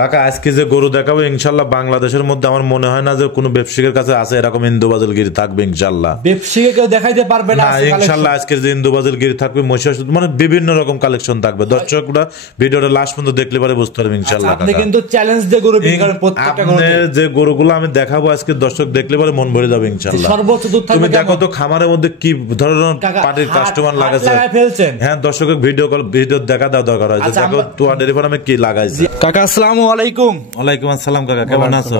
কাকা আজকে যে গরু দেখাবো ইনশাল্লাহ বাংলাদেশের মধ্যে আমার মনে হয় না যে কোনো ব্যবসায়ীর কাছে আছে এরকম ইন্দুবাজার গিরি থাকবে ইনশাল্লাহ। ব্যবসায়ী কেউ দেখাইতে পারবে না ইনশাল্লাহ আজকের যে ইন্দুবাজার গিরি থাকবে মহিষাসুর মানে বিভিন্ন রকম কালেকশন থাকবে। দর্শকরা ভিডিওটা লাস্ট পর্যন্ত দেখলে পারে বুঝতে পারবে ইনশাল্লাহ। আপনি কিন্তু চ্যালেঞ্জ দিয়ে গরু বিক্রি করেন প্রত্যেকটা গরুতে। যে গরুগুলো আমি দেখাবো আজকে দর্শক দেখলে পারে মন ভরে যাবে ইনশাল্লাহ। সর্বোচ্চ দুধ থাকবে। তুমি দেখো তো খামারের মধ্যে কি ধরনের পার্টির কাস্টমার লাগাইছে। হ্যাঁ দর্শকের ভিডিও দেখা দেওয়া দরকার আছে। দেখো তোয়া ডেয়ারি ফার্মে কি লাগাইছে। কাকা আসসালামু আলাইকুম। ওয়ালাইকুম আসসালাম কাকা, কেমন আছো?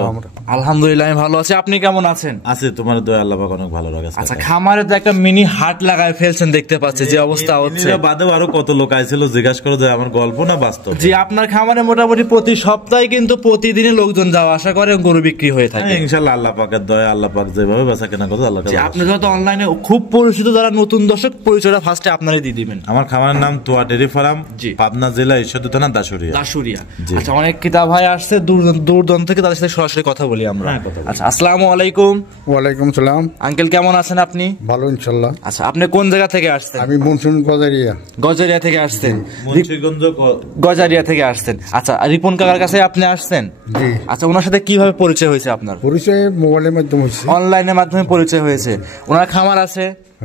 আলহামদুলিল্লাহ আমি ভালো আছি, আপনি কেমন আছেন? আছি, তোমার দয়া আল্লাহ পাক অনেক ভালো রাখছে। আচ্ছা খামারে তো একটা মিনি হাট লাগায় ফেলছেন দেখতে পাচ্ছি, যে অবস্থা হচ্ছে। বাদেও আরো কত লোক আইছিল জিজ্ঞাসা করো যে আমার গল্প না বাস্তব। জি আপনার খামারে মোটামুটি প্রতি সপ্তাহে কিন্তু প্রতিদিনই লোকজন যাওয়া আসা করে, গরু বিক্রি হয়ে থাকে। ইনশাআল্লাহ আল্লাহ পাকের দয়া, আল্লাহ পাক যেভাবে বেচা কেনা করে আল্লাহ। আপনি যত অনলাইনে খুব পরিচিত, যারা নতুন দর্শক পরিচয়টা ফার্স্টে আপনারই দিয়ে দিবেন। আমার খামারের নাম তোয়া ডেয়ারি ফার্ম, পাবনা জেলা ঈশ্বরদী থানা দাসুরিয়া। আচ্ছা অনেক কিতাব ভাই আসছে দূর থেকে, তাদের সাথে সরাসরি কথা বলি আমরা। আচ্ছা আসসালামু আলাইকুম। ওয়ালাইকুম সালাম। আঙ্কেল কেমন আছেন আপনি? ভালো ইনশাআল্লাহ। আচ্ছা আপনি কোন জায়গা থেকে আসছেন? আমি মুন্সিগঞ্জ গজারিয়া থেকে আসছেন। মুন্সিগঞ্জ গজারিয়া থেকে আসছেন। আচ্ছা রিপন কাকার কাছে আপনি আসছেন? জি। আচ্ছা ওনার সাথে কিভাবে পরিচয় হয়েছে আপনার? পরিচয় মোবাইলের মাধ্যমে হয়েছে, অনলাইনের মাধ্যমে পরিচয় হয়েছে। ওনার খামার আছে?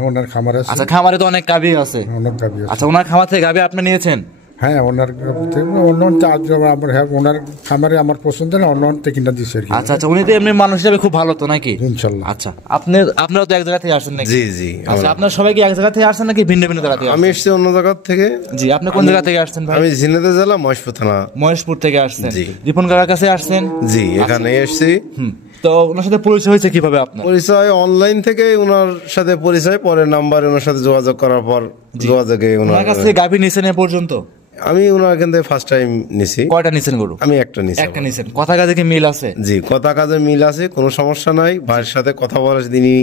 ওনার খামার আছে। আচ্ছা খামারে তো অনেক গাভী আছে। অনেক গাভী আছে। আচ্ছা ওনার খামার থেকে গাভী আপনি নিয়েছেন? হ্যাঁ ওনার আমার খামারে আমার পছন্দ না, অন্য থেকে কিনা দিচ্ছে। আচ্ছা আচ্ছা উনি তো এমনি মানুষ হিসাবে খুব ভালো তো নাকি? ইনশাআল্লাহ। আচ্ছা আপনারা তো এক জায়গা থেকে আসেন নাকি? জি জি। আচ্ছা আপনারা সবাই কি এক জায়গা থেকে আসছেন নাকি ভিন্ন ভিন্ন জায়গা থেকে? আমি এসেছি অন্য জায়গা থেকে। জি আপনি কোন জায়গা থেকে আসছেন ভাই? আমি ঝিনাইদহ জেলা মহেশপুর থানা। মহেশপুর থেকে আসছেন। জি। রিপন কাকার কাছে আসছেন? জি এখানে এসেছি। তো ওনার সাথে পরিচয় হয়েছে কিভাবে আপনার? পরিচয় অনলাইন থেকে ওনার সাথে পরিচয়, পরে নাম্বার ওনার সাথে যোগাযোগ করার পর যোগাযোগে ওনার কাছে গাভী নিছেন এ পর্যন্ত? আমি ওনার এখান থেকে ফার্স্ট টাইম নিছি। কয়টা নিছেন গরু? আমি একটা নিছি। একটা নিছেন। কথা কাজে কি মিল আছে? জি কথা কাজে মিল আছে, কোনো সমস্যা নাই। ভাইয়ের সাথে কথা বলার তিনি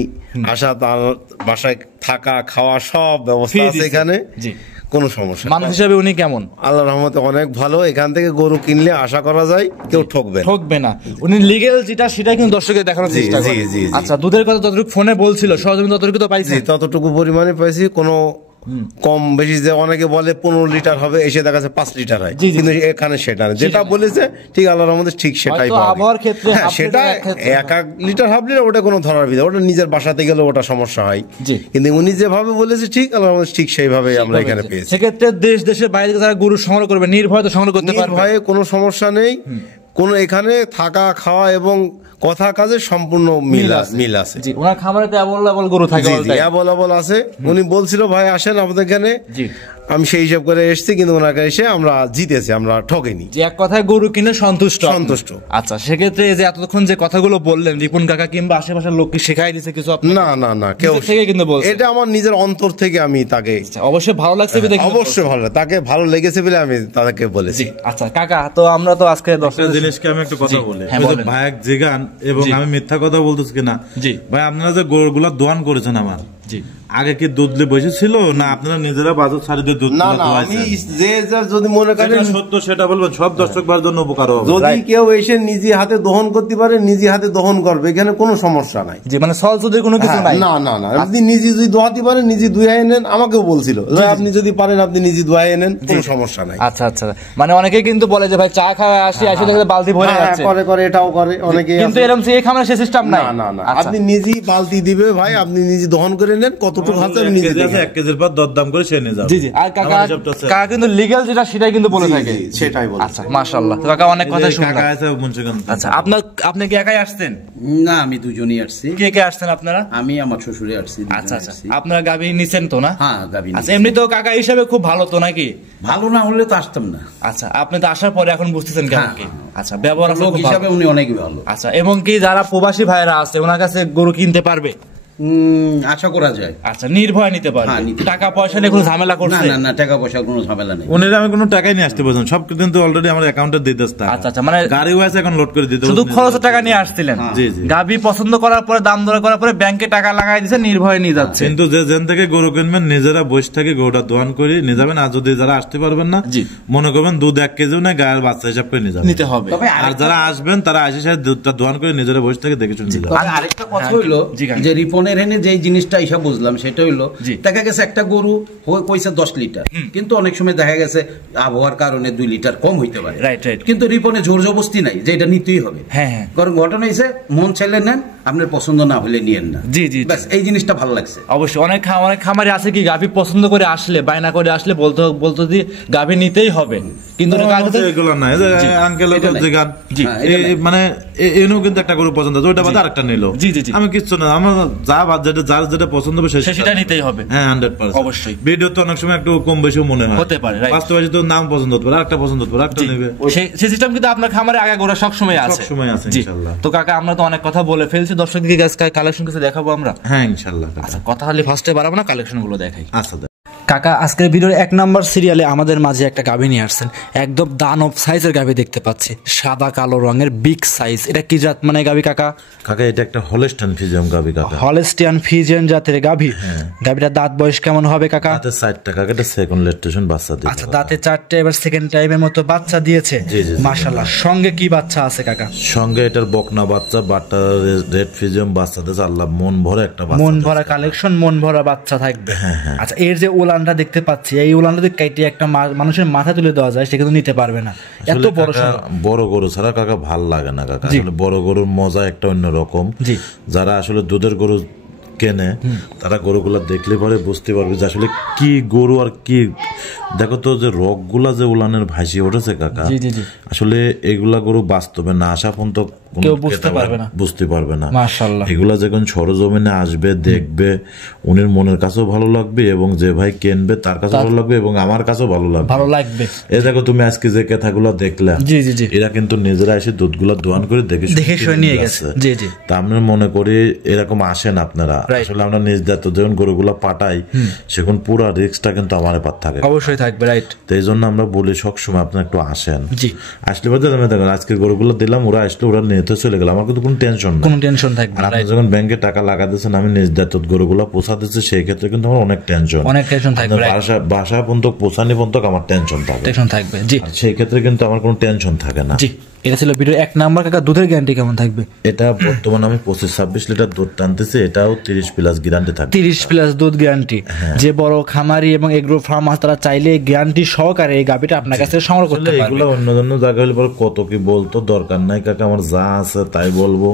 আসা, তার বাসায় থাকা খাওয়া সব ব্যবস্থা আছে এখানে। জি কোনো সমস্যা। মানুষ হিসেবে উনি কেমন? আল্লাহর রহমতে অনেক ভালো। এখান থেকে গরু কিনলে আশা করা যায় কেউ ঠকবে না। উনি লিগ্যাল যেটা সেটা কিন্তু দর্শকের দেখানোর চেষ্টা করে। আচ্ছা দুধের কথা যতটুকু ফোনে বলছিল সহজে ততটুকু তো পাইছি? ততটুকু পরিমাণে পাইছি। কোনো কম বেশি যে অনেকে বলে 15 লিটার হবে, এসে দেখা যাচ্ছে 5 লিটার হয়, কিন্তু এখানে সেটা না। যেটা বলেছে ঠিক আল্লাহর রহমতে ঠিক সেটাই পাবে। আবহাওয়ার ক্ষেত্রে সেটা 1 লিটার হাফ লিটার ওটা কোনো ধরার বিধা, ওটা নিজের বাসাতে গেলে ওটা সমস্যা হয়। কিন্তু উনি যেভাবে বলেছে ঠিক আল্লাহর রহমতে ঠিক সেইভাবে আমরা এখানে পেয়েছি। সেক্ষেত্রে দেশের বাইরে থেকে যারা গরু সংগ্রহ করবে নির্ভয়ে তো সংগ্রহ করতে পারবে, নির্ভয়ে কোনো সমস্যা নেই। কোনো এখানে থাকা খাওয়া এবং কথা কাজে সম্পূর্ণ মিল আছে। জি ওনার খামারে তো অ্যাভেলেবল গরু থাকে। অ্যাভেলেবল আছে। উনি বলছিল ভাই আসেন আমাদের এখানে, আমি সেই হিসাব করে এসেছি, কিন্তু ওনার কাছে এসে আমরা জিতেছি, আমরা ঠকেনি। যে এক কথায় গরু কিনে সন্তুষ্ট। আচ্ছা সেক্ষেত্রে যে এতক্ষণ যে কথাগুলো বললেন রিপন কাকা কিংবা আশেপাশের লোককে শেখাই দিয়েছে কিছু? না কেউ থেকে কিন্তু বলছে। এটা আমার নিজের অন্তর থেকে আমি তাকে অবশ্যই ভালো লাগছে। অবশ্যই ভালো, তাকে ভালো লেগেছে বলে আমি তাকে বলেছি। আচ্ছা কাকা তো আমরা তো আজকে একটা জিনিসকে আমি একটা কথা বলি, ভাই এক জিগান এবং আমি মিথ্যা কথা বলতেছি কিনা। ভাই আপনারা যে গরুগুলা দোয়ান করেছেন আমার, আগে কি দুধ বসেছিল না আপনারা নিজেরা বাজার ছাড়ি দিয়ে দুধ? না আমি যে যদি মনে করেন সত্য সেটা বলবেন, সব দর্শক ভাইয়ের জন্য উপকার হবে। যদি কেউ এসে নিজে হাতে দহন করতে পারে নিজে হাতে দহন করবে, এখানে কোনো সমস্যা নাই। যে মানে সলসুদের কোনো কিছু নাই। না আপনি নিজে যদি দোয়াতে পারেন নিজে দুয়াই এনেন। আমাকেও বলছিল আপনি যদি পারেন আপনি নিজে দুয়াই এনেন, কোনো সমস্যা নাই। আচ্ছা মানে অনেকে কিন্তু বলে যে ভাই চা খাওয়া আসি দেখে বালতি ভরে যাচ্ছে, করে এটাও করে অনেকে, কিন্তু এরকম সেই খামারে সেই সিস্টেম নাই। না আপনি নিজেই বালতি দিবে ভাই, আপনি নিজে দহন করে নেন, কতটুকু হাতে আপনি নিজে 1 কেজির পর দরদাম করে সে নিয়ে যাবেন। জি আর কাকা কিন্তু লিগ্যাল যেটা সেটাই কিন্তু বলে থাকে। সেটাই বলে। আচ্ছা মাশাআল্লাহ কাকা অনেক কথা শুনলাম। কাকা আছে মুন্সিগঞ্জ। আচ্ছা আপনি কি একাই আসছেন? না আমি দুজনেই আসছি। কে আসছেন আপনারা? আমি আমার শ্বশুরে আসছি। আচ্ছা আপনারা গাভী নিছেন তো না? হ্যাঁ গাভী। আচ্ছা এমনি তো কাকা হিসাবে খুব ভালো তো নাকি? ভালো না হলে তো আসতাম না। আচ্ছা আপনি তো আসার পরে এখন বুঝতেছেন কেমন কি? আচ্ছা ব্যবহার লোক হিসাবে উনি অনেক ভালো। আচ্ছা এবং কি যারা প্রবাসী ভাইরা আছে ওনার কাছে গরু কিনতে পারবে? আশা করা যায়। আচ্ছা নির্ভয় নিতে পারবে, টাকা পয়সা নিয়ে কোনো ঝামেলা করছে না? টাকা পয়সা কোনো ঝামেলা নেই। ওনারা আমি কোনো টাকাই নিয়ে আসতে বলছেন, সব কিন্তু অলরেডি আমার অ্যাকাউন্টে দিয়ে দিতে। আচ্ছা মানে গাড়িও আছে এখন লোড করে দিতে, শুধু খরচ টাকা নিয়ে আসছিলেন। গাভী পছন্দ করার পরে দাম দর করার পরে ব্যাংকে টাকা লাগাই দিয়েছে, নির্ভয় নিয়ে যাচ্ছে। কিন্তু যে যেন থেকে গরু কিনবেন নিজেরা বসে থেকে গরুটা দোয়ান করে নিয়ে যাবেন। আর যদি যারা আসতে পারবেন না মনে করবেন দুধ 1 কেজিও না গায়ের বাচ্চা হিসাব করে নিতে হবে। আর যারা আসবেন তারা এসে দুধটা দোয়ান করে নিজেরা বসে থেকে দেখে শুনে যাবেন। আরেকটা কথা হইলো যে রিপন মনের হেনে যে জিনিসটা এসব বুঝলাম সেটা হইলো দেখা গেছে একটা গরু কইছে 10 লিটার, কিন্তু অনেক সময় দেখা গেছে আবহাওয়ার কারণে 2 লিটার কম হইতে পারে, কিন্তু রিপনে জোর জবরদস্তি নাই যে এটা নিতেই হবে। কারণ ঘটনা হইছে মন চাইলে নেন, আপনার পছন্দ না হলে নিয়েন না। জি জি, ব্যাস এই জিনিসটা ভালো লাগছে। অবশ্যই অনেক খামারে আছে কি গাভী পছন্দ করে আসলে বায়না করে আসলে বলতো যে গাভী নিতেই হবে, কিন্তু এগুলো না আঙ্কেল মানে এনেও কিন্তু একটা গরু পছন্দ ওইটা বাদে আরেকটা নিল, আমি কিচ্ছু না, আমার যার যেটা পছন্দ হবে সেটা নিতেই হবে। হ্যাঁ 100% অবশ্যই। ভিডিও তো অনেক সময় একটু কম বেশি মনে হয়, হতে পারে বাস্তবে তো নাম পছন্দ হতে পারে, আরেকটা পছন্দ হতে পারে, আরেকটা নেবে, সেই সিস্টেম কিন্তু আপনার খামারে আগে গোড়া সব সময় আছে ইনশাআল্লাহ। তো কাকা আমরা তো অনেক কথা বলে ফেলছি, দর্শকদেরকে কালেকশন কিছু দেখাবো আমরা। হ্যাঁ ইনশাআল্লাহ। আচ্ছা কথা হলে ফার্স্টে বাড়াবো না, কালেকশন গুলো দেখাই। আচ্ছা কাকা আজকের ভিডিওর 1 নাম্বার সিরিয়ালে আমাদের মাঝে একটা গাভী নিয়ে আসছেন, একদম দানব সাইজের গাভী দেখতে পাচ্ছি, সাদা কালো রঙের বিগ সাইজ। এটা কি জাত মানে গাভী কাকা? কাকা এটা একটা হলস্টিয়ান ফ্রিজিয়ান গাভী কাকা। হলস্টিয়ান ফ্রিজিয়ান জাতের গাভী। গাভীটার দাঁত বয়স কেমন হবে কাকা? দাঁতে 4টা কাকা, এটা সেকেন্ড ল্যাকটেশন বাচ্চা দিয়েছে। আচ্ছা দাঁতে 4টা, এবার সেকেন্ড টাইমের মতো বাচ্চা দিয়েছে। মাশাআল্লাহ। সঙ্গে কি বাচ্চা আছে কাকা? সঙ্গে এটার বকনা বাচ্চা, বাটা রেড ফ্রিজিয়ান বাচ্চা দিয়েছে। আল্লাহ মন ভরা একটা বাচ্চা, মন ভরা কালেকশন, মন ভরা বাচ্চা থাকবে। আচ্ছা এর যে উলানটা দেখতে পাচ্ছি, এই উলানটা যদি কাটে একটা মানুষের মাথা তুলে দেওয়া যায় সে কিন্তু নিতে পারবে না, এত বড় গরু ছাড়া কাকা ভাল লাগে না কাকা। আসলে বড় গরুর মজা একটা অন্য রকম। যারা আসলে দুধের গরু কেনে তারা গরুগুলা দেখলে পরে বুঝতে পারবে যে আসলে কি গরু আর কি। দেখো তো যে রগগুলা যে উলানের ভাসি উঠেছে কাকা, আসলে এগুলা গরু বাস্তবে না আসা পর্যন্ত কেউ বুঝতে পারবে না। মাশাআল্লাহ। এগুলা যখন সরজমিনে আসবে দেখবে, উনির মনের কাছেও ভালো লাগবে এবং যে ভাই কিনবে তার কাছেও ভালো লাগবে এবং আমার কাছেও ভালো লাগবে। এই দেখো তুমি আজকে যে কথাগুলো দেখলে, এরা কিন্তু নিজেরা এসে দুধগুলা দোয়ান করে দেখে নিয়ে গেছে। তা আমরা মনে করি এরকম আসেন আপনারা, আসলে আমরা নিজ দায়িত্ব যখন গরুগুলা পাঠাই সেখন পুরো রিস্কটা কিন্তু আমার পার থাকে, অবশ্যই থাকবে। রাইট। তো এই জন্য আমরা বলি সবসময় আপনারা একটু আসেন। আসলে বলতে দেখেন আজকে গরুগুলো দিলাম, ওরা আসলে ওরা নিয়ে চলে গেল, আমার কিন্তু কোনো টেনশন থাকবে না। আপনি যখন ব্যাংকে টাকা লাগাতেছেন, আমি নিজ দায়িত্ব গরুগুলো পোষা দিচ্ছি, সেই ক্ষেত্রে কিন্তু আমার অনেক টেনশন থাকবে। বাসা পর্যন্ত পোষানি পর্যন্ত আমার টেনশন থাকবে। সেই ক্ষেত্রে কিন্তু আমার কোনো টেনশন থাকে না। এটা ছিল ভিডিও 1 নাম্বার। কাকা দুধের গ্যারান্টি কেমন থাকবে? এটা বর্তমানে আমি 25-26 লিটার দুধ টানতেছি, এটাও 30+ গ্যারান্টি থাকবে। 30+ দুধ গ্যারান্টি। যে বড় খামারি এবং এগ্রো ফার্ম আছে তারা চাইলে গ্যারান্টি সহকারে এই গাভীটা আপনার কাছে সংগ্রহ করতে পারবে। এগুলো অন্য জায়গায় হলে পরে কত কি বলতো দরকার নাই কাকা, আমার যা আছে তাই বলবো।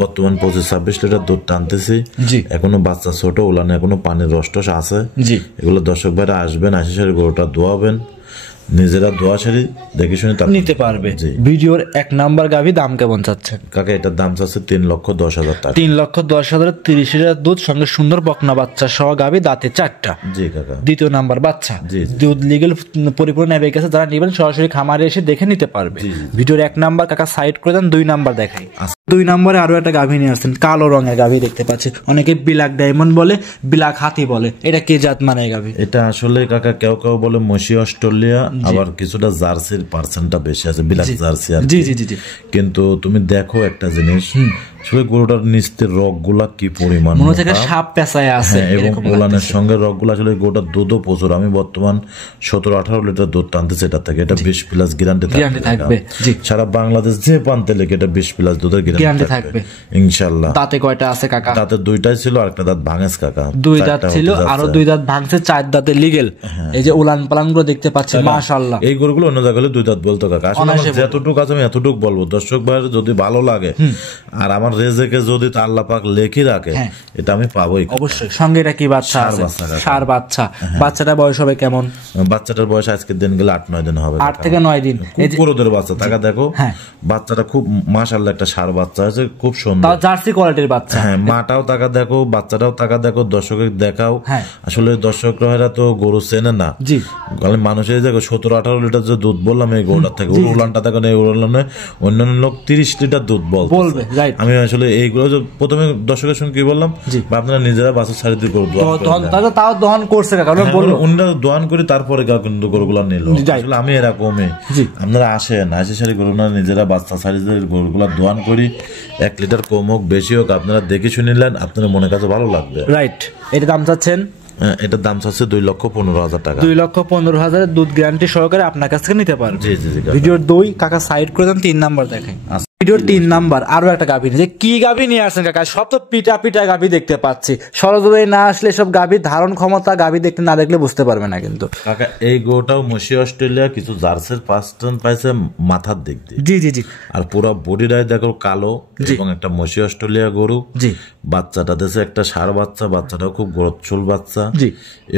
বর্তমান 25-26 লিটার দুধ টানতেছি, এখনো বাচ্চা ছোট, ওলানে এখনো পানির রস আছে। এগুলো দর্শক ভাইরা আসবেন, আসে সারি গরুটা দোয়াবেন, নিজেরা দোয়া সারি দেখে শুনে নিতে পারবে। ভিডিওর 1 নাম্বার গাভী দাম কেমন চাচ্ছেন কাকা? এটার দাম চাচ্ছে 3,10,000 টাকা। 3,10,000 30 লিটার দুধ, সঙ্গে সুন্দর বকনা বাচ্চা সহ গাভী, দাঁতে 4টা। জি কাকা। দ্বিতীয় নাম্বার বাচ্চা, দুধ লিগ্যাল পরিপূর্ণ নেবে গেছে, যারা নেবেন সরাসরি খামারে এসে দেখে নিতে পারবে। ভিডিওর 1 নাম্বার কাকা সাইড করে দেন, 2 নাম্বার দেখাই। 2 নম্বরে আরো একটা গাভী নিয়ে আসছেন, কালো রঙের গাভী দেখতে পাচ্ছি, অনেকে ব্ল্যাক ডায়মন্ড বলে, ব্ল্যাক হাতি বলে, এটা কি জাত মানে গাভী? এটা আসলে কাকা কেউ বলে মসি অস্ট্রেলিয়া, আবার কিছুটা জার্সির পার্সেন্টটা বেশি আছে, ব্ল্যাক জার্সি আর। কিন্তু তুমি দেখো একটা জিনিস, আসলে গরুটার নিচের রগগুলা কি পরিমাণ, মনে হচ্ছে সাপ পেঁচায় আছে, এবং ওলানের সঙ্গে রগগুলা, আসলে গরুটার দুধও প্রচুর। আমি বর্তমান 17-18 লিটার দুধ টানতেছি এটা থেকে। এটা 20+ গ্যারান্টি থাকবে। সারা বাংলাদেশ যে পানতে লেগে এটা 20+ দুধের গ্যারান্টি থাকবে ইনশাআল্লাহ। দাঁতে কয়টা আছে কাকা? দাঁতে 2টাই ছিল, আরেকটা দাঁত ভাঙেছে কাকা। 2 দাঁত ছিল, আরো 2 দাঁত ভাঙছে, 4 দাঁতে লিগ্যাল। এই যে উলান পালান গুলো দেখতে পাচ্ছি, মাশাআল্লাহ। এই গরুগুলো অন্য জায়গায় 2 দাঁত বলতো কাকা, আসলে যতটুকু আছে আমি এতটুকু বলবো। দর্শক ভাইয়ের যদি ভালো লাগে আর আমার রেজেকে যদি আল্লাহ পাক লেখি রাখে, এটা আমি পাবোই অবশ্যই। সঙ্গে এটা কি বাচ্চা আছে? সার বাচ্চা। বাচ্চাটা বয়স হবে কেমন? বাচ্চাটার বয়স আজকের দিন গেলে 8-9 দিন হবে। 8 থেকে 9 দিন। এই যে গরুদের বাচ্চা, টাকা দেখো বাচ্চাটা খুব মাশাআল্লাহ একটা সার বাচ্চা আছে, খুব সুন্দর, তাও জার্সি কোয়ালিটির বাচ্চা। হ্যাঁ, মাটাও টাকা দেখো, বাচ্চাটাও টাকা দেখো, দর্শকের দেখাও। আসলে দর্শকরা তো গরু চেনে না, মানুষের দেখো 17-18 লিটার যে দুধ বললাম এই গরুটার থেকে, উলানটা দেখো এই উলানে অন্যান্য লোক 30 লিটার দুধ বলবে। আমি আসলে এইগুলো প্রথমে দর্শকের সঙ্গে কি বললাম, আপনারা নিজেরা বাচ্চা ছাড়ি দিয়ে গরু তাও দহন করছে, অন্যরা দোয়ান করে তারপরে কিন্তু গরুগুলা নিল। আসলে আমি এরকমই, আপনারা আসেন, আসে সারি গরু না নিজেরা বাচ্চা ছাড়ি দিয়ে গরুগুলা দোয়ান করি, 1 লিটার কম হোক বেশি হোক, আপনারা দেখে শুনে নিলেন, আপনার মনের কাছে ভালো লাগবে। রাইট। এটা দাম চাচ্ছেন? এটার দাম চাচ্ছে 2,15,000 টাকা। 2,15,000 দুধ গ্যারান্টি সহকারে আপনার কাছ থেকে নিতে পারবে। ভিডিওর 2 কাকা সাইড করে দেন, 3 নাম্বার দেখেন। ভিডিওর 3 নাম্বার আরো একটা গাভী নিয়ে, কি গাভী নিয়ে আসছেন কাকা? সব তো পিটা পিটা গাভী দেখতে পাচ্ছি, সরজরে না আসলে সব গাভীর ধারণ ক্ষমতা গাভী দেখতে না দেখলে বুঝতে পারবে না কিন্তু কাকা। এই গরুটাও মসি অস্ট্রেলিয়া, কিছু জার্সির 5 টন পাইছে মাথার দিক দিয়ে। জি জি জি। আর পুরো বডিটাই দেখো কালো, এবং একটা মসি অস্ট্রেলিয়া গরু। জি। বাচ্চাটা দেশে একটা ষাঁড় বাচ্চা, বাচ্চাটাও খুব গ্রোথফুল বাচ্চা। জি।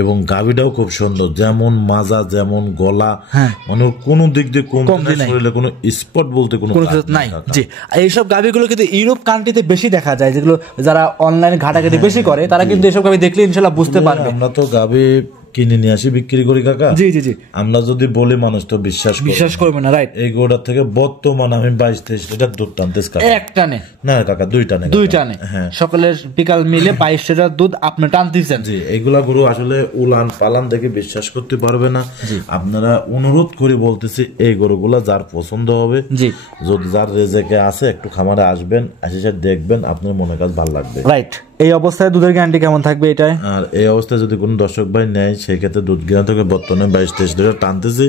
এবং গাভীটাও খুব সুন্দর, যেমন মাজা যেমন গলা, মানে কোনো দিক দিয়ে কম শরীরে কোনো স্পট বলতে কোনো নাই। জি, এইসব গাভীগুলো কিন্তু ইউরোপ কান্ট্রিতে বেশি দেখা যায়, যেগুলো যারা অনলাইনে ঘাটাঘাটি বেশি করে তারা কিন্তু এসব গাভী দেখলে ইনশাআল্লাহ বুঝতে পারবে। আমরা তো গাভী কিনে নিয়ে আসি, বিক্রি করি কাকা। জি জি জি। আমরা যদি বলি মানুষ তো বিশ্বাস করবে না, রাইট। এই গরুটার থেকে বর্তমান আমি 22-23 লিটার দুধ টানতেছি কাকা। এক টানে না কাকা, 2 টানে। হ্যাঁ, সকালের বিকাল মিলে 22 লিটার দুধ আপনি টানতেছেন। জি, এগুলা গরু আসলে উলান পালান দেখে বিশ্বাস করতে পারবে না। আপনারা অনুরোধ করে বলতেছি, এই গরুগুলা যার পছন্দ হবে, জি, যদি যার রেজেকে আছে একটু খামারে আসবেন, এসে দেখবেন, আপনার মনের কাছে ভালো লাগবে। রাইট। এই অবস্থায় দুধের গ্যারান্টি কেমন থাকবে এটাই? আর এই অবস্থায় যদি কোনো দর্শক ভাই নেয়, সেই ক্ষেত্রে দুধ গ্যারান্টি থেকে বর্তমানে 22-23 লিটার টানতেছি।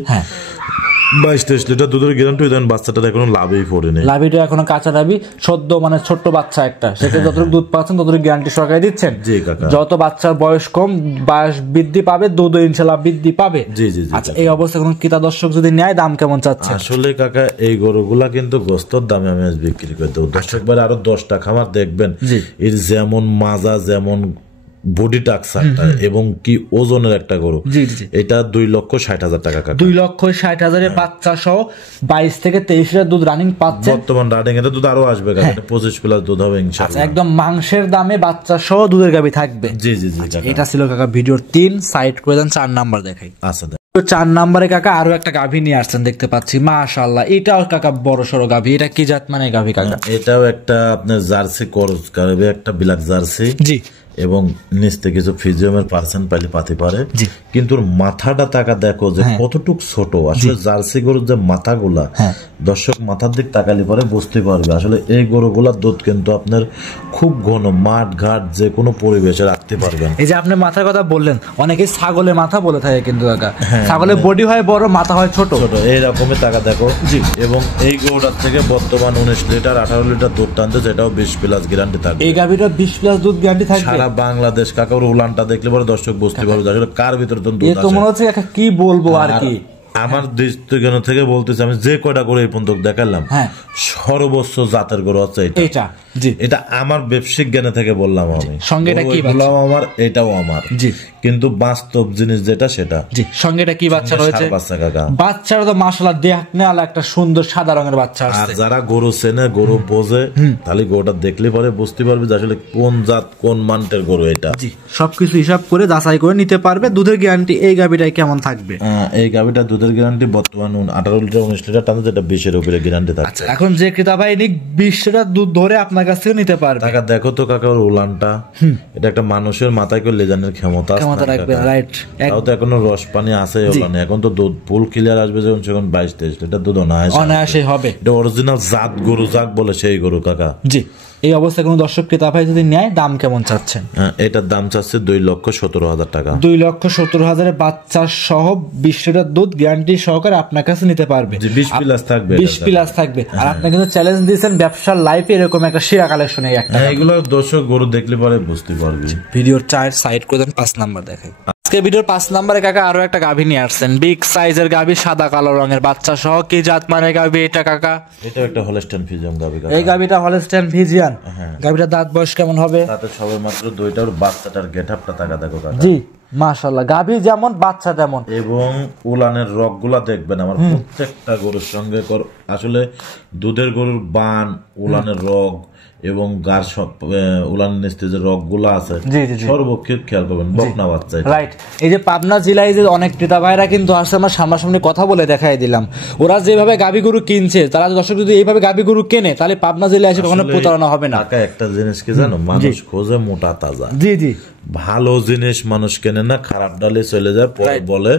22-23 লিটার দুধের গ্যারান্টি। দেন বাচ্চাটা এখনো লাভই পড়েনি, লাভিটা এখনো কাঁচা লাভি, সদ্য মানে ছোট্ট বাচ্চা একটা, সেটা যতটুকু দুধ পাচ্ছেন ততটুকু গ্যারান্টি সরকারে দিচ্ছেন। জি কাকা। যত বাচ্চার বয়স কম, বয়স বৃদ্ধি পাবে, দুধ ইনশাআল্লাহ বৃদ্ধি পাবে। জি জি জি। আচ্ছা, এই অবস্থায় কোনো ক্রেতা দর্শক যদি নেয়, দাম কেমন চাচ্ছে? আসলে কাকা, এই গরুগুলা কিন্তু গোস্তর দামে আমি আজ বিক্রি করে দেবো। দর্শক ভাই আরো 10টা খামার দেখবেন, এর যেমন মাজা, যেমন বডি টাকসারটা এবং কি ওজনের একটা গরু। এটা 2,60,000 টাকা। 2,60,000 বাচ্চা সহ 22 থেকে 23 লিটার দুধ রানিং পাচ্ছে। বর্তমান রানিং এর দুধ আরো আসবে, 25 প্লাস দুধ হবে ইনশাআল্লাহ। একদম মাংসের দামে বাচ্চা সহ দুধের গাভী থাকবে। জি জি জি। এটা ছিল কাকা ভিডিওর 3, সাইড করে দেন 4 নাম্বার দেখাই। আচ্ছা, 4 নম্বরে কাকা আরো একটা গাভী নিয়ে আসছেন দেখতে পাচ্ছি, মাশাআল্লাহ। এটাও কাকা বড় সড়ো গাভী, এটা কি জাত মানে গাভী কাকা? এটাও একটা আপনার জার্সি ক্রস গাভী, একটা ব্ল্যাক জার্সি। জি। এবং নিচতে কিছু ফিজিয়ামের পার্সেন্ট পাইলে পাতে পারে, কিন্তু মাথাটা টাকা দেখো যে কতটুক ছোট। আসলে জার্সি গরুর যে মাথাগুলা, দর্শক মাথার দিক তাকালে পরে বুঝতে পারবে আসলে এই গরুগুলার দুধ কিন্তু আপনার খুব ঘন, মাঠ ঘাট যে কোনো পরিবেশে রাখতে পারবেন। এই যে আপনি মাথার কথা বললেন, অনেকে ছাগলের মাথা বলে থাকে, কিন্তু কাকা ছাগলের বডি হয় বড়, মাথা হয় ছোট ছোট, এইরকমের টাকা দেখো। জি। এবং এই গরুটার থেকে বর্তমান 19 লিটার 18 লিটার দুধ টানতে, যেটাও 20 প্লাস গ্যারান্টি থাকবে। এই গাভীটা 20 প্লাস দুধ গ্যারান্টি থাকবে সারা বাংলাদেশ কাকা। উলানটা দেখলে পরে দর্শক বুঝতে পারবে আসলে কার ভিতরে দুধ আছে। তো মনে হচ্ছে কি বলবো আর কি, আমার দৃষ্টিকোণ থেকে বলতেছি, আমি যে কয়টা করে এই পর্যন্ত দেখালাম, সর্বোচ্চ জাতের গরু হচ্ছে এটা। জি, এটা আমার ব্যবসায়িক জ্ঞানে থেকে বললাম আমি। সঙ্গে এটা কি বললাম, আমার এটাও আমার। জি, কিন্তু বাস্তব জিনিস যেটা সেটা। জি, সঙ্গে এটা কি বাচ্চা রয়েছে? বাচ্চা কাকা। বাচ্চার তো মাশাআল্লাহ দেখনে আলা একটা সুন্দর সাদা রঙের বাচ্চা আছে। আর যারা গরু চেনে, গরু বোঝে, তাহলে গরুটা দেখলে পরে বুঝতে পারবে যে আসলে কোন জাত কোন মানের গরু এটা। জি, সবকিছু হিসাব করে যাচাই করে নিতে পারবে। দুধের গ্যারান্টি এই গাভীটাই কেমন থাকবে? এই গাভীটা দুধের গ্যারান্টি বর্তমান 18 লিটার 19 লিটার টানতে, যেটা 20 এর উপরে গ্যারান্টি থাকছে। এখন যে ক্রেতা ভাই 20 লিটার দুধ ধরে আপনার কাছ থেকে নিতে পারবে। কাকা দেখো তো কাকা, ওর উলানটা, এটা একটা মানুষের মাথায় করে লেজানের ক্ষমতা রাখবে। রাইট। তাও তো এখনো রস পানি আছে উলানে, এখন তো দুধ ফুল ক্লিয়ার আসবে, যখন সেখন 22-23 লিটার দুধ অনায়াসে হবে। এটা অরিজিনাল জাত গরু, যাক বলে সেই গরু কাকা। জি। এই অবস্থায় কোনো দর্শক ক্রেতা ভাই যদি নেয়, দাম কেমন চাচ্ছেন? এটার দাম চাচ্ছে 2,17,000 টাকা। 2,17,000 বাচ্চা সহ 20 লিটার দুধ গ্যারান্টি সহকারে আপনার কাছে নিতে পারবে। 20 প্লাস থাকবে, 20 প্লাস থাকবে। আর আপনি কিন্তু চ্যালেঞ্জ দিয়েছেন ব্যবসার লাইফে এরকম একটা সেরা কালেকশনে একটা। এগুলো দর্শক গরু দেখলে পরে বুঝতে পারবে। ভিডিওর 4 সাইড করে দেন, 5 নাম্বার দেখাই। আজকে ভিডিওর 5 নম্বরে কাকা আরো একটা গাভী নিয়ে আসছেন, বিগ সাইজের গাভী, সাদা কালো রঙের বাচ্চা সহ। কি জাত মানে গাভী এটা কাকা? এটা একটা হলস্টাইন ফ্রিজিয়ান গাভী কাকা। এই গাভীটা হলস্টাইন ফ্রিজিয়ান। গাভীটার দাঁত বয়স কেমন হবে? দাঁতে সবে মাত্র 2টার। বাচ্চাটার গেটআপটা টাকা দেখো কাকা। জি, মাশাআল্লাহ, গাভী যেমন বাচ্চা তেমন। এবং উলানের রগগুলা দেখবেন, আমার প্রত্যেকটা গরুর সঙ্গে আসলে দুধের গরুর বান, উলানের রগ এবং গার সব উলানের নিচে যে রগগুলো আছে, সর্বক্ষেত্রে খেয়াল করবেন, বকনা বাচ্চা। রাইট। এই যে পাবনা জেলায় যে অনেক ক্রেতা ভাইরা কিন্তু আসছে, আমার সামনাসামনি কথা বলে দেখাই দিলাম, ওরা যেভাবে গাভী গরু কিনছে, তারা দর্শক যদি এইভাবে গাভী গরু কেনে, তাহলে পাবনা জেলায় এসে কখনো প্রতারণা হবে না। একটা জিনিস কি জানো, মানুষ খোঁজে মোটা তাজা। জি জি। ভালো জিনিস মানুষ কেনে না, খারাপ ডালে চলে যায়, পরে বলে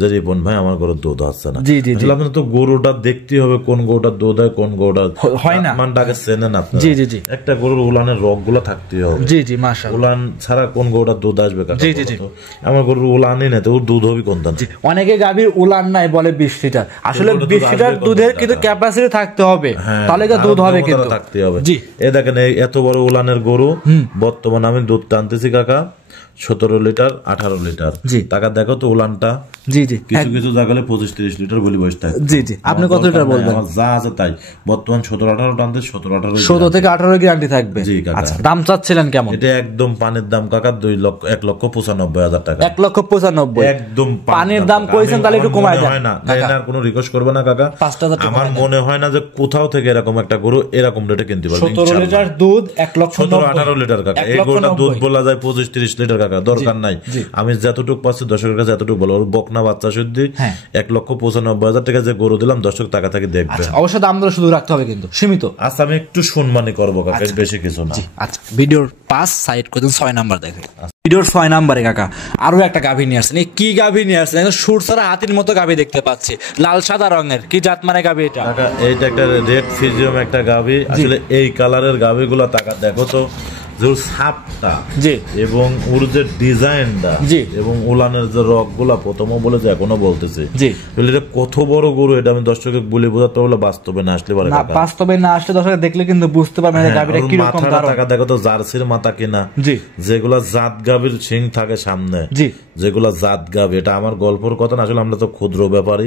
যে রিপন ভাই আমার গরুর দুধ হচ্ছে না। আসলে আপনার তো গরুটা দেখতে হবে কোন গরুটার দুধ হয় কোন গরুটা হয় না, মানটাকে চেনেন আপনি। একটা গরুর উলানের রোগ গুলা থাকতে হবে। উলান ছাড়া কোন গরুটার দুধ আসবে কাকা? আমার গরুর উলানই না, তো ওর দুধ হবে কোনটা? অনেকে গাভীর উলান নাই বলে 20 লিটার, আসলে 20 লিটার দুধের কিন্তু ক্যাপাসিটি থাকতে হবে, তাহলে দুধ হবে কিন্তু থাকতে হবে। এই দেখেন এত বড় উলানের গরু, বর্তমানে আমি দুধ টানতেছি কাকা 17 লিটার 18 লিটার। টাকা দেখো তো উলানটা, কিছু কিছু জায়গায় 25-30 লিটার বলি বসে থাকে। আপনি কত লিটার বলবেন? যা আছে তাই, বর্তমান 17-18 টানতে 17 থেকে 18 গ্যারান্টি থাকবে। আচ্ছা, দাম চাচ্ছিলেন কেমন? এটা একদম পানির দাম কাকা 1,95,000 টাকা। 1,95,000 একদম পানির দাম কইছেন, তাহলে একটু কমায় দেন না। এনার কোনো রিকোয়েস্ট করবে না কাকা, 5,000 টাকা। আমার মনে হয় না যে কোথাও থেকে এরকম একটা গরু এরকম রেটে কিনতে পারবে। 17 লিটার দুধ 1,18 লিটার কাকা। এই গরুটা দুধ বলা যায় 25-30 লিটার কাকা, দরকার নাই। আমি যতটুকু পাচ্ছি দর্শকের কাছে এতটুকু বলো, বকনা বাচ্চা শুদ্ধি 1,95,000 টাকা যে গরু দিলাম, দর্শক টাকা থেকে দেখবে। অবশ্য দাম দর শুধু রাখতে হবে কিন্তু সীমিত। আচ্ছা, আমি একটু সম্মানী করবো কাকা, বেশি কিছু না। আচ্ছা, ভিডিওর 5 সাইড করে 6 নাম্বার দেখাই। ভিডিওর 6 নাম্বারে কাকা আরো একটা গাভী নিয়ে আসছেন। এই কি গাভী নিয়ে আসছেন? সুর ছাড়া হাতির মতো গাভী দেখতে পাচ্ছি, লাল সাদা রঙের। কি জাত মানে গাভী এটা? কাকা এইটা একটা রেড ফিজিয়াম একটা গাভী। আসলে এই কালারের গাভী গুলা টাকা দেখো তো, সাপটা এবং ওর যে ডিজাইনটা এবং উলানের যে রক গুলা, প্রথমে বলে যে এখনো বলতেছে কত বড় গরু, এটা আমি দর্শকে বলে বোঝাতে পারবো, বাস্তবে না আসলে পারে। বাস্তবে না আসলে দর্শক দেখলে কিন্তু বুঝতে পারবে না গাভীটা কি রকম। টাকা দেখো তো, জার্সির মাথা কিনা, যেগুলা জাত গাভীর সিং থাকে সামনে, যেগুলা জাত গাভী। এটা আমার গল্পের কথা না, আসলে আমরা তো ক্ষুদ্র ব্যাপারী,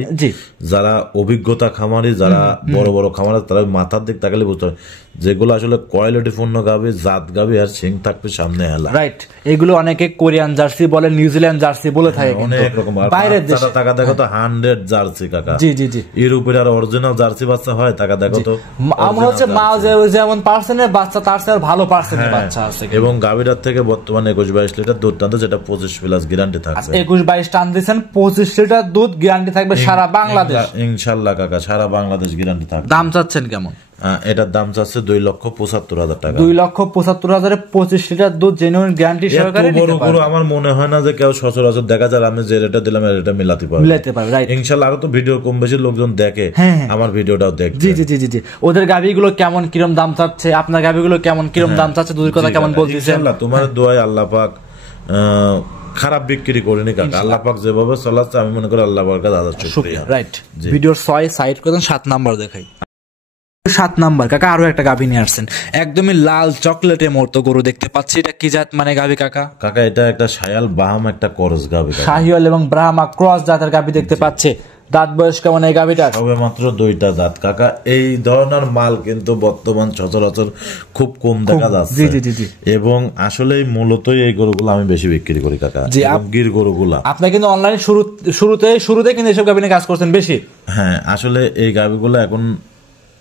যারা অভিজ্ঞতা খামারি, যারা বড় বড় খামারি, তারা মাথার দিক তাকালে বুঝতে পারে যেগুলো আসলে কোয়ালিটি পূর্ণ গাভী, জাত গাভী, আর সিং থাকবে সামনে হেলা। রাইট, এগুলো অনেকে কোরিয়ান জার্সি বলে, নিউজিল্যান্ড জার্সি বলে থাকে, অনেক রকম। বাইরের দেশে টাকা দেখো তো 100 জার্সি কাকা। এর উপরে আর অরিজিনাল জার্সি বাচ্চা হয়, টাকা দেখো তো। আমার হচ্ছে মা যেমন পার্সেন্টের বাচ্চা, তার চেয়ে ভালো পার্সেন্টের বাচ্চা আছে। এবং গাভীটার থেকে বর্তমানে 21-22 লিটার দুধ টানতে, যেটা 25+ গ্যারান্টি থাকবে। 21-22 টান দিয়েছেন, 25 লিটার দুধ গ্যারান্টি থাকবে সারা বাংলাদেশ ইনশাআল্লাহ কাকা, সারা বাংলাদেশ গ্যারান্টি থাকবে। দাম চাচ্ছেন কেমন? এটার দাম চাচ্ছে 2,75,000 টাকা। 2,75,000 25 লিটার দুধ জেনুইন গ্যারান্টি সহকারে নিতে পারবে। আমার মনে হয় না যে কেউ সচরাচর দেখা যায় আমি যে রেটটা দিলাম এটা মিলাতে পারবে। রাইট, ইনশাআল্লাহ। আরো তো ভিডিও কম বেশি লোকজন দেখে, আমার ভিডিওটাও দেখে। জি। ওদের গাভীগুলো কেমন কিরম দাম চাচ্ছে, আপনার গাভীগুলো কেমন কিরম দাম চাচ্ছে, দুধের কথা কেমন বলতেছেন? ইনশাআল্লাহ তোমার দোয়ায় আল্লাহ পাক খারাপ বিক্রি করিনি কাকা। আল্লাহ পাক যেভাবে চলাচ্ছে আমি মনে করি আল্লাহ পাকের কাছে হাজার শুকরিয়া। রাইট, ভিডিওর 6 সাইড করেন, 7 নাম্বার দেখাই। 7 নাম্বার কাকা আরো একটা গাভী নিয়ে আসছেন, একদমই লাল চকলেটের মতো গরু দেখতে পাচ্ছি। এটা কি জাত মানে গাভী কাকা? কাকা এটা একটা শাহিওয়াল ব্রাহ্মা একটা ক্রস গাভী। শাহিওয়াল এবং ব্রাহ্মা ক্রস জাতের গাভী দেখতে পাচ্ছে। দাঁত বয়স কেমন এই গাভীটার? সবে মাত্র 2টা দাঁত কাকা। এই ধরনের মাল কিন্তু বর্তমান সচরাচর খুব কম দেখা যাচ্ছে। জি। এবং আসলে মূলত এই গরুগুলো আমি বেশি বিক্রি করি কাকা, গির গরুগুলা। আপনি কিন্তু অনলাইন শুরুতে কিন্তু এসব গাভী নিয়ে কাজ করছেন বেশি। হ্যাঁ, আসলে এই গাভীগুলো এখন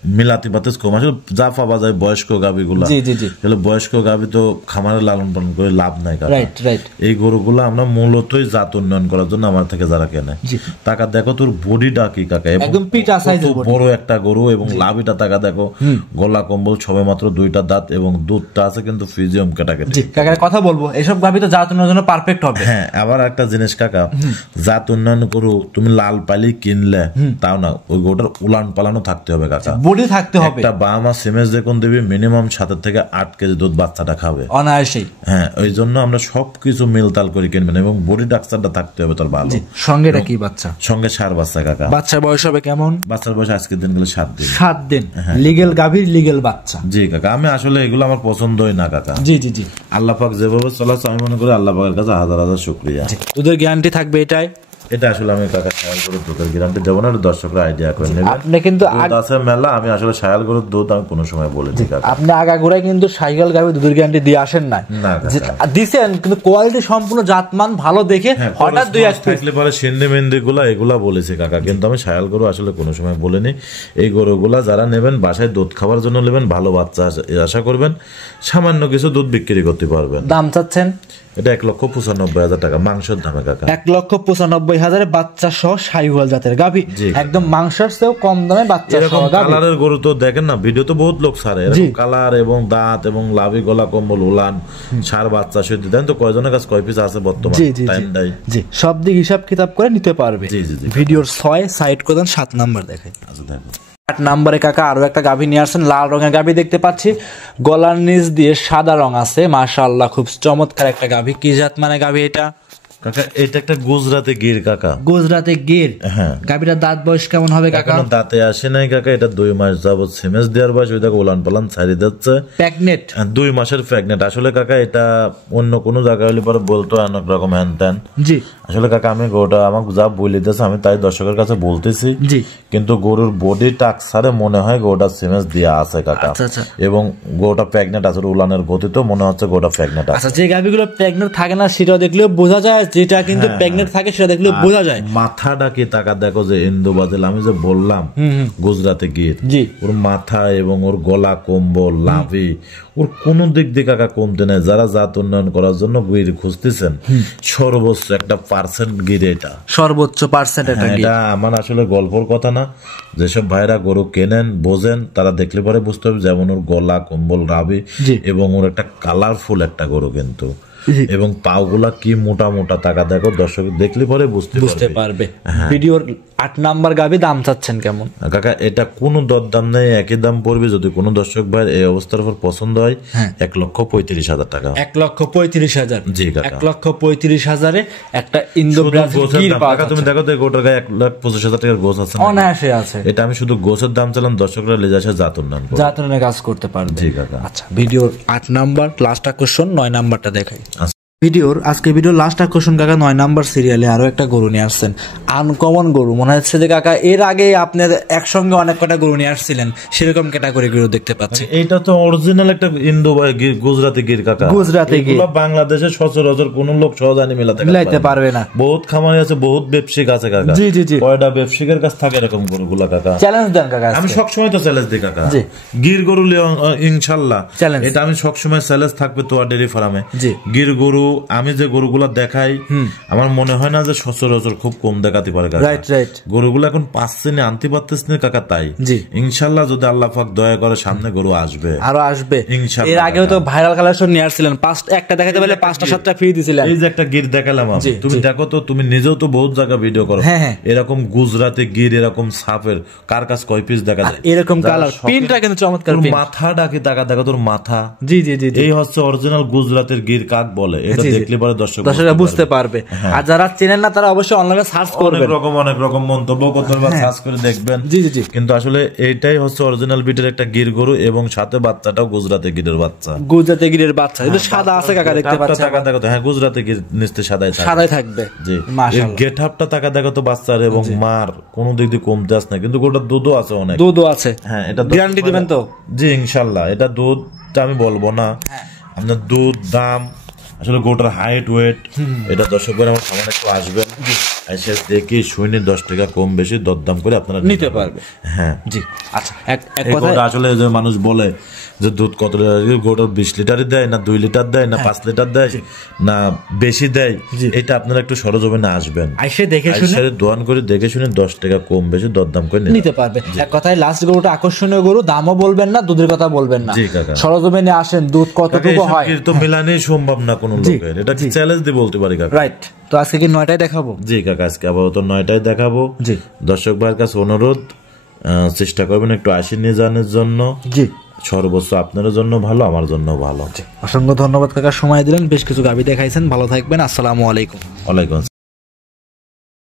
মিলাতি বাতেজ কম, আসলে যা পাওয়া যায় বয়স্ক গাভীগুলা। বয়স্ক গাভী তো খামারে লালন পালন করে লাভ নাই কাকা। এই গরুগুলো আমরা মূলতই জাত উন্নয়ন করার জন্য আমার থেকে যারা কেনে। টাকা দেখো তোর বডিটা কি কাকা, একদম পিটা সাইজের বড় একটা গরু, এবং লাভিটা টাকা দেখো, গলা কম্বল, সবে মাত্র 2টা দাঁত, এবং দুধটা আছে কিন্তু ফিজিয়াম ক্যাটাগরি। কাকা কথা বলবো, এসব গাভী তো জাত উন্নয়নের জন্য পারফেক্ট হবে। হ্যাঁ, আবার একটা জিনিস কাকা, জাত উন্নয়ন করু তুমি লাল পালি কিনলে তাও না, ওই গরুটার উলান পালানো থাকতে হবে কাকা, বডি থাকতে হবে। একটা বামা সিমেজ দেখুন দিবি মিনিমাম 7 থেকে 8 কেজি দুধ বাচ্চাটা খাবে অনায়াসেই। হ্যাঁ, ওই জন্য আমরা সবকিছু মিলতাল করে কিনবেন, এবং বডি স্ট্রাকচারটা থাকতে হবে তোর ভালো। সঙ্গে এটা কি বাচ্চা? সঙ্গে ষাঁড় বাচ্চা কাকা। বাচ্চার বয়স হবে কেমন? বাচ্চার বয়স আজকের দিন গেলে 7 দিন। 7 দিন লিগ্যাল গাভীর লিগ্যাল বাচ্চা। জি কাকা, আমি আসলে এগুলো আমার পছন্দই না কাকা। জি। আল্লাহ পাক যেভাবে চলাচ্ছে আমি মনে করি আল্লাহ পাকের কাছে হাজার হাজার শুকরিয়া। দুধের গ্যারান্টি থাকবে এটাই। এটা আসলে আমি কাকা শায়াল গরুর দুধের গ্যারান্টি দেবো না, দর্শকরা আইডিয়া করে নেবেন। আপনি কিন্তু আছে মেলা, আমি আসলে শায়াল গরুর দুধ আমি কোনো সময় বলেছি কাকা। আপনি আগাগোড়ায় কিন্তু শাহিওয়াল গাভী দুধের গ্যারান্টি দিয়ে আসেন না, দিছেন কিন্তু কোয়ালিটি সম্পূর্ণ জাতমান ভালো দেখে হঠাৎ 2-1 থাকলে পরে সিন্ধি মেন্দি গুলা এগুলা বলেছে কাকা, কিন্তু আমি শায়াল গরু আসলে কোনো সময় বলিনি। এই গরুগুলা যারা নেবেন বাসায় দুধ খাওয়ার জন্য নেবেন, ভালো বাচ্চা আশা করবেন, সামান্য কিছু দুধ বিক্রি করতে পারবেন। দাম চাচ্ছেন? এটা 1,95,000 টাকা মাংসের দামে কাকা। 1,95,000 95,000 বাচ্চা সহ শাহিওয়াল জাতের গাভী, একদম মাংসের চেয়েও কম দামে বাচ্চা সহ গাভী। কালারের গরু তো দেখেন না, ভিডিও তো বহুত লোক ছাড়ে, কালার এবং দাঁত এবং লাভি গলা কম্বল উলান সার বাচ্চা সহ দেন। তো কয়জনের কাছে কয় পিস আছে বর্তমানে? জি, সব দিক হিসাব কিতাব করে নিতে পারবে। ভিডিওর 6 সাইড করে দেন, 7 নাম্বার দেখাই। আচ্ছা দেখো 8 নম্বরে কাকা আরো একটা গাভী নিয়ে আসছেন, লাল রঙের গাভী দেখতে পাচ্ছি, গলার নিচ দিয়ে সাদা রং আছে, মাশাআল্লাহ খুব চমৎকার একটা গাভী। কি জাত মানে গাভী এটা? কাকা এটা একটা গুজরাতে গির কাকা। গুজরাতে গির। হ্যাঁ। গাভীটার দাঁত বয়স কেমন হবে কাকা? এখনো দাঁতে আসে নাই কাকা, এটা 2 মাস যাবত সিমেন্স দেওয়ার বয়স, ওই দেখো উলান পালান ছাড়ি দিচ্ছে। প্রেগনেট? 2 মাসের প্রেগনেট। আসলে কাকা এটা অন্য কোনো জায়গায় হলে পরে বলতো অনেক রকম হ্যান ত্যান। জি। আসলে কাকা আমি গরুটা আমাকে যা বলে দিতেছে আমি তাই দর্শকের কাছে বলতেছি। জি। কিন্তু গরুর বডি টাকসারে মনে হয় গরুটা সিমেন্স দেওয়া আছে কাকা। আচ্ছা। এবং গরুটা প্রেগনেট আছে, উলানের গতি তো মনে হচ্ছে গরুটা প্রেগনেট আছে। আচ্ছা, যে গাভীগুলো প্রেগনেট থাকে না সেটা দেখলেও বোঝা যায়, যেটা কিন্তু প্রেগনেট থাকে সেটা দেখলেও বোঝা যায়। মাথাটা কি টাকা দেখো, যে ইন্দু বাজেল আমি যে বললাম গুজরাতে গির, ওর মাথা এবং ওর গলা কম্বল লাভি ওর কোন দিক দিয়ে কাকা কমতে নাই। যারা জাত উন্নয়ন করার জন্য গির খুঁজতেছেন, সর্বোচ্চ একটা পার্সেন্ট গির, এটা সর্বোচ্চ পার্সেন্ট। এটা আমার আসলে গল্পর কথা না, যেসব ভাইরা গরু কেনেন বোঝেন তারা দেখলে পরে বুঝতে হবে। যেমন ওর গলা কম্বল রাবি এবং ওর একটা কালারফুল একটা গরু কিন্তু, এবং পাগুলা কি মোটা মোটা টাকা দেখো, দর্শক দেখলে পরে বুঝতে পারবে। ভিডিওর 8 নাম্বার গাভী দাম চাচ্ছেন কেমন কাকা? এটা কোনো দরদাম নেই, একই দাম পড়বে। যদি কোনো দর্শক ভাই এই অবস্থার উপর পছন্দ হয় 1,35,000 টাকা। 1,35,000? জি কাকা। 1,35,000 একটা ইন্দো ব্রাজিল গির পাকা। তুমি দেখো তো গোটার গায়ে 1,25,000 টাকার গোছ আছে, অনায়াসে আছে। এটা আমি শুধু গোছের দাম চালাম, দর্শকরা লেজা আসে জাত উন্নয়নের কাজ করতে পারবে। জি কাকা। আচ্ছা, ভিডিওর 8 নাম্বার লাস্ট আকর্ষণ 9 নাম্বারটা দেখাই। আজকে ভিডিওর লাস্ট আকর্ষণ কাকা 9 নাম্বার সিরিয়ালে আরো একটা গরু নিয়ে আসছেন, আনকমন গরু। মনে হচ্ছে যে কাকা এর আগে আপনার একসঙ্গে অনেক কটা গরু নিয়ে আসছিলেন, সেরকম ক্যাটাগরি গরু দেখতে পাচ্ছি। এটা তো অরিজিনাল একটা ইন্দো গুজরাতি গির কাকা। গুজরাতি গির বাংলাদেশে সচরাচর কোন লোক সহজানি মিলাতে পারবে না। বহুত খামারি আছে, বহুত ব্যবসায়িক আছে কাকা। জি। কয়টা ব্যবসায়িকের কাছে থাকে এরকম গরুগুলা কাকা। চ্যালেঞ্জ দেন কাকা। আমি সবসময় তো চ্যালেঞ্জ দিই কাকা। গির গরু ইনশাআল্লাহ এটা আমি সবসময় চ্যালেঞ্জ থাকবে তো ডেয়ারি ফার্মে। গির গরু আমি যে গরুগুলা দেখাই আমার মনে হয় না যে সচরাচর খুব কম দেখাতে পারে কাকা। গরুগুলো এখন পাচ্ছি না, আনতে পারতেছি না কাকা। তাই ইনশাআল্লাহ যদি আল্লাহ পাক দয়া করে সামনে গরু আসবে, আরো আসবে ইনশাআল্লাহ। এর আগেও তো ভাইরাল কালেকশন নিয়ে আসছিলেন, একটা দেখাতে বলে 5টা 7টা ফ্রি দিছিলেন। এই যে একটা গির দেখালাম আমি, তুমি দেখো তো, তুমি নিজেও তো বহুত জায়গা ভিডিও করো, এরকম গুজরাতে গির এরকম সাপের কার কাছে কয় পিস দেখা যায়, এরকম কালার পিনটা কিন্তু চমৎকার। মাথাটা কি টাকা দেখো, তোর মাথা। জি এই হচ্ছে অরিজিনাল গুজরাতের গির কাক বলে। এটা দেখলে পরে দর্শকরা বুঝতে পারবে। আর যারা চেনেন না তারা অবশ্যই অনলাইনে সার্চ করবেন, অনেক রকম মন্তব্য করতে পারবেন, সার্চ করে দেখবেন। জি কিন্তু আসলে এইটাই হচ্ছে অরিজিনাল বিটের একটা গির গরু, এবং সাথে বাচ্চাটাও গুজরাতে গিরের বাচ্চা। গুজরাতে গিরের বাচ্চা এটা সাদা আছে কাকা, দেখতে পাচ্ছেন। টাকা দেখো তো, হ্যাঁ গুজরাতে গির নিচে সাদাই থাকবে। জি মাশাআল্লাহ। গেটআপটা টাকা দেখো তো বাচ্চার এবং মার কোন দিক দিয়ে কমতে আসে না, কিন্তু গোটা দুধও আছে, অনেক দুধও আছে। হ্যাঁ এটা গ্যারান্টি দিবেন তো? জি ইনশাআল্লাহ। এটা দুধটা আমি বলবো না, আপনার দুধ দাম আসলে গোটার হাইট ওয়েট এটা দর্শকরা আমার সামনে একটু আসবেন, এসে দেখি শুনে 10 টাকা কম বেশি দরদাম করে আপনারা নিতে পারবে। হ্যাঁ জি। আচ্ছা এক কথা আসলে যে মানুষ বলে যে দুধ কত লিটার, গোটার 20 লিটারই দেয় না 2 লিটার দেয় না 5 লিটার দেয় না বেশি দেয়, এটা আপনারা একটু সরজমিনে আসবেন, এসে দেখে শুনে দোয়ান করে দেখে শুনে 10 টাকা কম বেশি দরদাম করে নিতে পারবে। এক কথায় লাস্ট গরুটা আকর্ষণীয় গরু, দামও বলবেন না, দুধের কথা বলবেন না, সরজমিনে আসেন, দুধ কতটুকু হয় তো মেলানোই সম্ভব না কোনো লোকের, এটা চ্যালেঞ্জ দিয়ে বলতে পারি কাকা। রাইট। তো আজকে কি 9টায় দেখাবো? জি কাকা আজকে আপাতত 9টায় দেখাবো। জি দর্শক ভাইয়ের কাছে অনুরোধ, চেষ্টা করবেন একটু আসি নিয়ে জানার জন্য। জি সর্বোচ্চ আপনার জন্য ভালো, আমার জন্য ভালো। অসংখ্য ধন্যবাদ কাকা, সময় দিলেন, বেশ কিছু গাভী দেখাইছেন। ভালো থাকবেন, আসসালামু আলাইকুম। ওয়ালাইকুম।